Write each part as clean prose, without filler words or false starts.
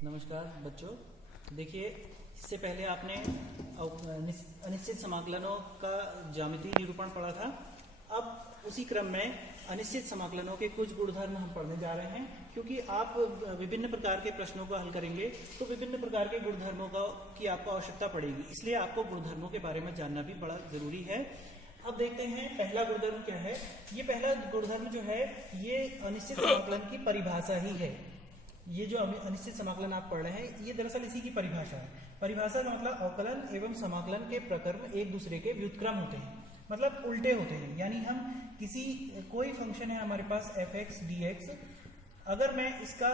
नमस्कार बच्चों, देखिए इससे पहले आपने अनिश्चित समाकलनों का ज्यामितीय निरूपण पढ़ा था। अब उसी क्रम में अनिश्चित समाकलनों के कुछ गुणधर्म हम पढ़ने जा रहे हैं, क्योंकि आप विभिन्न प्रकार के प्रश्नों को हल करेंगे तो विभिन्न प्रकार के गुणधर्मों की आपको आवश्यकता पड़ेगी, इसलिए आपको गुणधर्मों के बारे में जानना भी बड़ा जरूरी है। अब देखते हैं पहला गुणधर्म क्या है। ये पहला गुणधर्म जो है ये अनिश्चित समाकलन की परिभाषा ही है। ये जो अनिश्चित समाकलन आप पढ़ रहे हैं ये दरअसल इसी की परिभाषा है। परिभाषा का मतलब अवकलन एवं समाकलन के प्रकरण एक दूसरे के व्युत्क्रम होते हैं, मतलब उल्टे होते हैं। यानी हम कोई फंक्शन है हमारे पास f(x) dx, अगर मैं इसका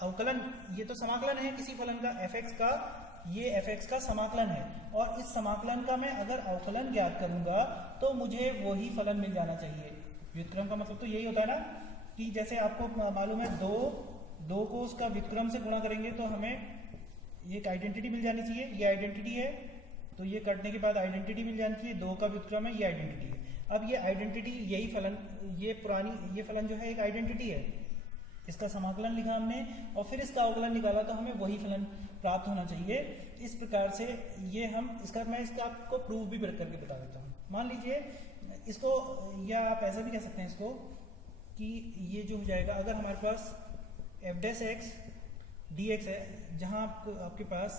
अवकलन, ये तो समाकलन है किसी फलन का f(x) का, ये f(x) का समाकलन है, और इस समाकलन का मैं अगर अवकलन ज्ञात करूंगा तो मुझे वही फलन मिल जाना चाहिए। व्युत्क्रम का मतलब तो यही होता है ना, कि जैसे आपको मालूम है दो को उसका व्युत्क्रम से गुणा करेंगे तो हमें एक आइडेंटिटी मिल जानी चाहिए। ये आइडेंटिटी है तो ये कटने के बाद आइडेंटिटी मिल जानी चाहिए। दो का व्युत्क्रम है, ये आइडेंटिटी है। अब ये आइडेंटिटी, यही फलन, ये फलन जो है एक आइडेंटिटी है, इसका समाकलन लिखा हमने और फिर इसका अवकलन निकाला तो हमें वही फलन प्राप्त होना चाहिए। इस प्रकार से ये मैं इसका आपको प्रूफ भी करके बता देता हूँ। मान लीजिए इसको, या आप ऐसा भी कह सकते हैं इसको कि ये जो हो जाएगा, अगर हमारे पास f(x) dx है, जहां आपके पास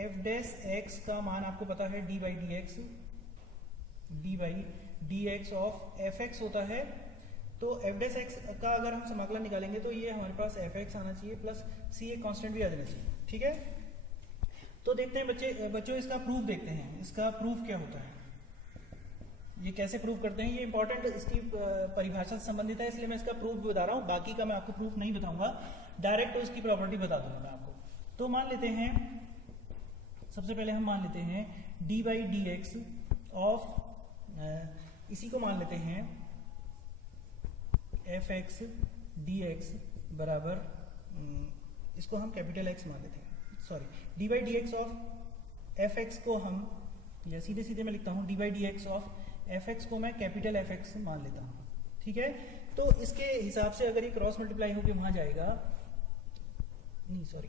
f(x) का मान आपको पता है d by dx of f(x) होता है, तो f(x) का अगर हम समाकलन निकालेंगे तो ये हमारे पास f(x) आना चाहिए प्लस c एक कांस्टेंट भी आ जाना चाहिए। ठीक है, तो देखते हैं बच्चों इसका प्रूफ देखते हैं। इसका प्रूफ क्या होता है, ये कैसे प्रूफ करते हैं, ये इंपॉर्टेंट इसकी परिभाषा से संबंधित है, इसलिए मैं इसका प्रूफ भी बता रहा हूँ। बाकी का मैं आपको प्रूफ नहीं बताऊंगा, डायरेक्ट तो इसकी प्रॉपर्टी बता दूंगा मैं आपको। तो मान लेते हैं, सबसे पहले हम मान लेते हैं d by dx ऑफ, इसी को मान लेते हैं f(x) dx बराबर, इसको हम कैपिटल X मान लेते हैं, sorry d by dx of f(x) को हम, या सीधे सीधे मैं लिखता हूँ d by dx of f(x) को मैं कैपिटल f(x) मान लेता हूँ। ठीक है, तो इसके हिसाब से अगर ये क्रॉस मल्टीप्लाई होकर वहां जाएगा, नहीं सॉरी,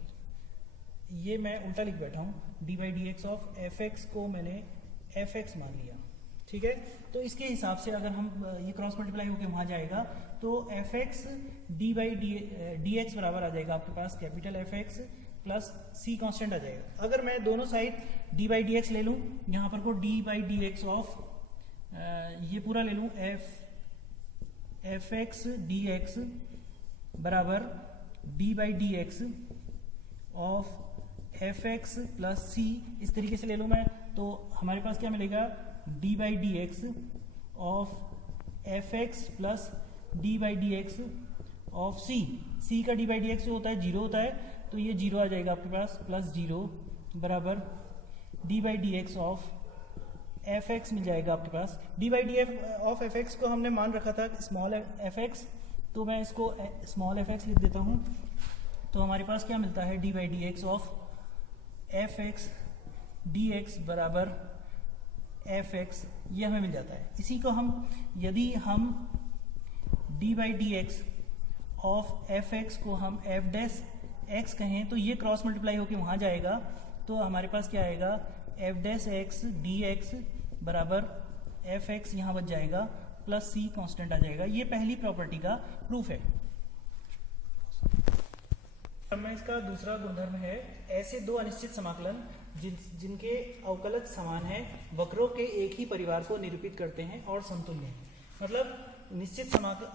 ये मैं उल्टा लिख बैठा हूँ, d by dx of f(x) को मैंने f(x) मान लिया। ठीक है, तो इसके हिसाब से अगर हम ये क्रॉस मल्टीप्लाई होकर वहां जाएगा तो f(x) d by dx बराबर आ जाएगा आपके पास capital f(x) plus c constant आ जाएगा। अगर मैं दोनों साइड d by dx ले लूँ, यहाँ पर को d by dx ऑफ ये पूरा ले लूँ f(x) dx बराबर d by dx of f(x) plus c, इस तरीके से ले लूँ मैं, तो हमारे पास क्या मिलेगा d by dx of f(x) plus d by dx of c का d by dx जो होता है 0 होता है, तो ये 0 आ जाएगा आपके पास, प्लस 0 बराबर d by dx of f(x) मिल जाएगा आपके पास। d by df of f(x) को हमने मान रखा था स्मॉल f(x), तो मैं इसको स्मॉल f(x) लिख देता हूँ। तो हमारे पास क्या मिलता है d by dx of f(x) dx बराबर f(x), ये हमें मिल जाता है। इसी को हम, यदि हम d by dx of f(x) को हम f' कहें तो ये क्रॉस मल्टीप्लाई होकर वहां जाएगा, तो हमारे पास क्या आएगा f' dx बराबर f(x) यहाँ बच जाएगा प्लस c कांस्टेंट आ जाएगा। ये पहली प्रॉपर्टी का प्रूफ है। इसका दूसरा गुणधर्म है, ऐसे दो अनिश्चित समाकलन जिनके अवकलज समान है, वक्रों के एक ही परिवार को निरूपित करते हैं और समतुल्य हैं। मतलब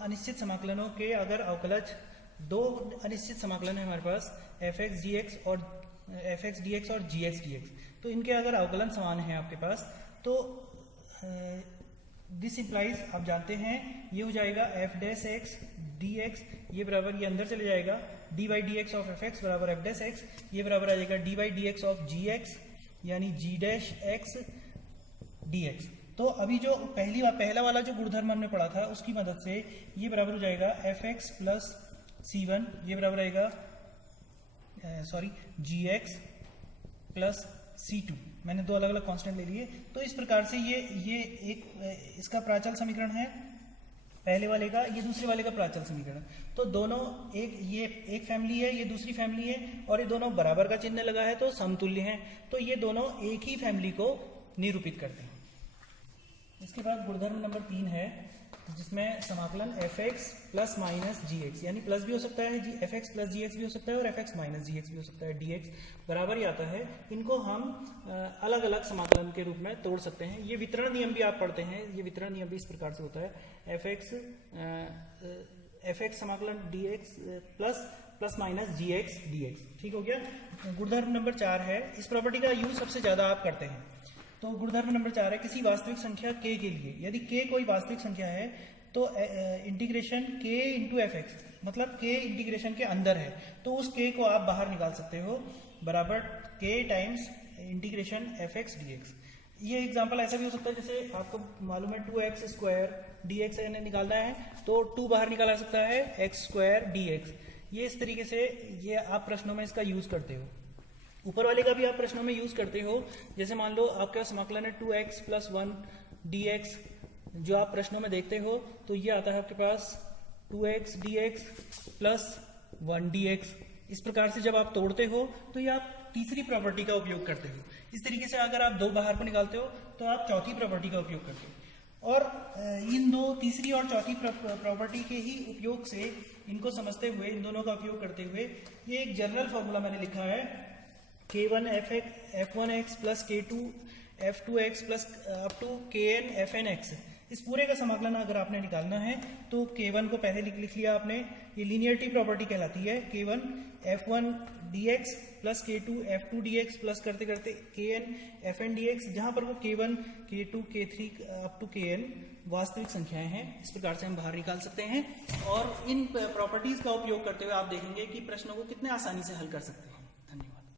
अनिश्चित समाकलनों के अगर अवकलज, दो अनिश्चित समाकलन है हमारे पास f(x) dx और g(x) dx, तो इनके अगर अवकलन समान है आपके पास, तो दिस इंप्लाइज, आप जानते हैं ये हो जाएगा f' dx, ये बराबर, ये अंदर चले जाएगा d by dx of f(x) बराबर f', ये बराबर आ जाएगा d by dx of gx यानी g' dx। तो अभी जो पहला वाला जो गुणधर्म हमने पढ़ा था उसकी मदद से ये बराबर हो जाएगा f(x) प्लस c1, ये बराबर आएगा gx प्लस c2। मैंने दो अलग अलग कांस्टेंट ले लिए। तो इस प्रकार से ये एक इसका प्राचल समीकरण है पहले वाले का, ये दूसरे वाले का प्राचल समीकरण। तो दोनों ये एक फैमिली है, ये दूसरी फैमिली है, और ये दोनों बराबर का चिन्ह लगा है तो समतुल्य हैं, तो ये दोनों एक ही फैमिली को निरूपित करते हैं। इसके बाद गुणधर्म नंबर 3 है, जिसमें समाकलन fx प्लस माइनस gx, यानी प्लस भी हो सकता है fx प्लस gx भी हो सकता है और fx माइनस gx भी हो सकता है, dx बराबर ही आता है। इनको हम अलग अलग समाकलन के रूप में तोड़ सकते हैं। ये वितरण नियम भी आप पढ़ते हैं, ये वितरण नियम भी इस प्रकार से होता है, fx समाकलन dx plus minus gx dx। ठीक हो गया। गुणधर्म नंबर 4 है, इस प्रॉपर्टी का यूज सबसे ज्यादा आप करते हैं। तो गुणधर्म नंबर 4 है, किसी वास्तविक संख्या k के लिए यदि k कोई वास्तविक संख्या है तो integration k into F x, मतलब k इंटीग्रेशन के अंदर है तो उस k को आप बाहर निकाल सकते हो, बराबर k times integration F x D x. ये एग्जाम्पल ऐसा भी हो सकता है, जैसे आपको मालूम है 2x स्क्वायर डी एक्स निकालना है तो 2 बाहर निकाला जा सकता है x स्क्वायर डी एक्स। ये इस तरीके से ये आप प्रश्नों में इसका यूज करते हो। ऊपर वाले का भी आप प्रश्नों में यूज करते हो, जैसे मान लो आपके पास समाकलन है 2x प्लस 1 dx, जो आप प्रश्नों में देखते हो तो ये आता है आपके पास 2x dx प्लस 1 dx। इस प्रकार से जब आप तोड़ते हो तो ये आप तीसरी प्रॉपर्टी का उपयोग करते हो। इस तरीके से अगर आप 2 बाहर को निकालते हो तो आप चौथी प्रॉपर्टी का उपयोग करते हो। और इन दो तीसरी और चौथी प्रॉपर्टी के ही उपयोग से, इनको समझते हुए, इन दोनों का उपयोग करते हुए ये एक जनरल फॉर्मूला मैंने लिखा है, k1 f1x plus k2 f2x plus up to kn fnx। इस पूरे का समाकलन अगर आपने निकालना है तो k1 को पहले लिख लिया आपने, ये लीनियरिटी प्रॉपर्टी कहलाती है, k1 f1 dx plus k2 f2 dx plus करते करते kn fn dx, जहां पर वो k1 k2 k3 up to kn वास्तविक संख्याएं हैं। इस प्रकार से हम बाहर निकाल सकते हैं और इन प्रॉपर्टीज का उपयोग करते हुए आप देखेंगे कि प्रश्नों को कितने आसानी से हल कर सकते हैं। धन्यवाद।